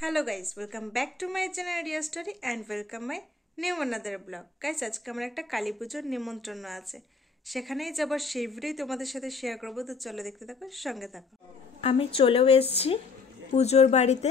Hello guys, welcome back to my channel Riya story and welcome my new another blog. Guys, আজকে আমার একটা কালী পুজোর নিমন্ত্রণ আছে, সেখানেই যাবার সেই ভিডিওই তোমাদের সাথে শেয়ার করবো। তো চলো দেখতে থাকো, সঙ্গে থাকো। আমি চলেও এসেছি পুজোর বাড়িতে।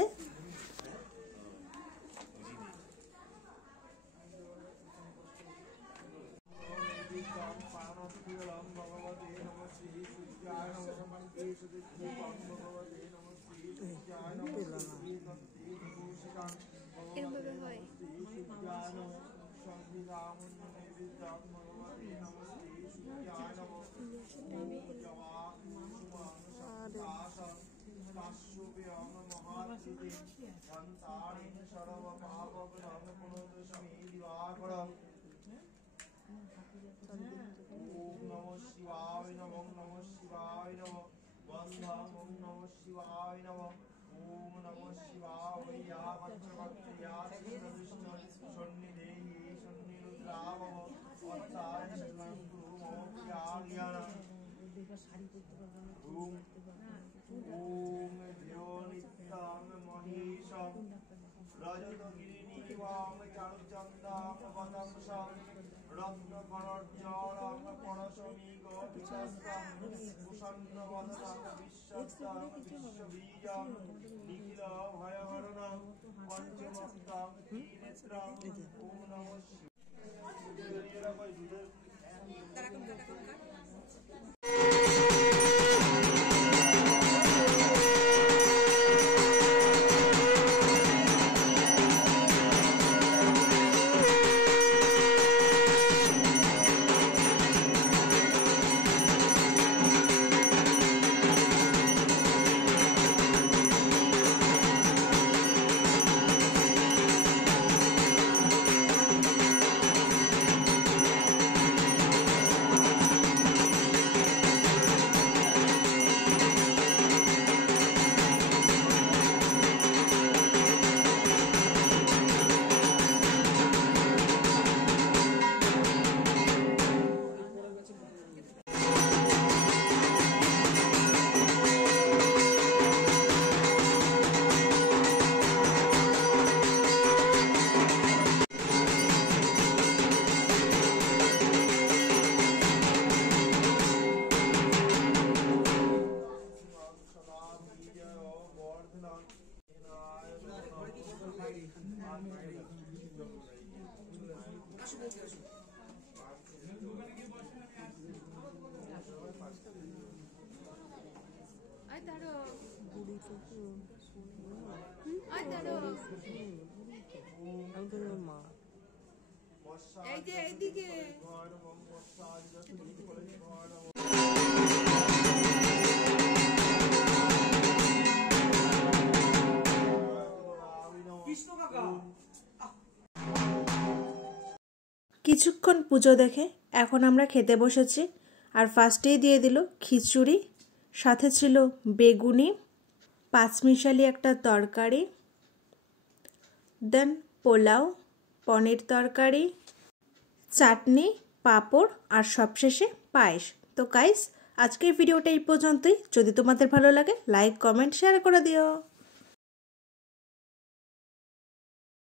কিছুক্ষণ পুজো দেখে এখন আমরা খেতে বসেছি। আর ফার্স্টেই দিয়ে দিল খিচুড়ি, সাথে ছিল বেগুনি, পাঁচমিশালি একটা তরকারি, দেন পোলাও, পনির তরকারি, চাটনি, পাঁপড় আর সবশেষে পায়েস। তো গাইস, আজকের ভিডিওটা এই পর্যন্তই। যদি তোমাদের ভালো লাগে লাইক, কমেন্ট, শেয়ার করে দিও।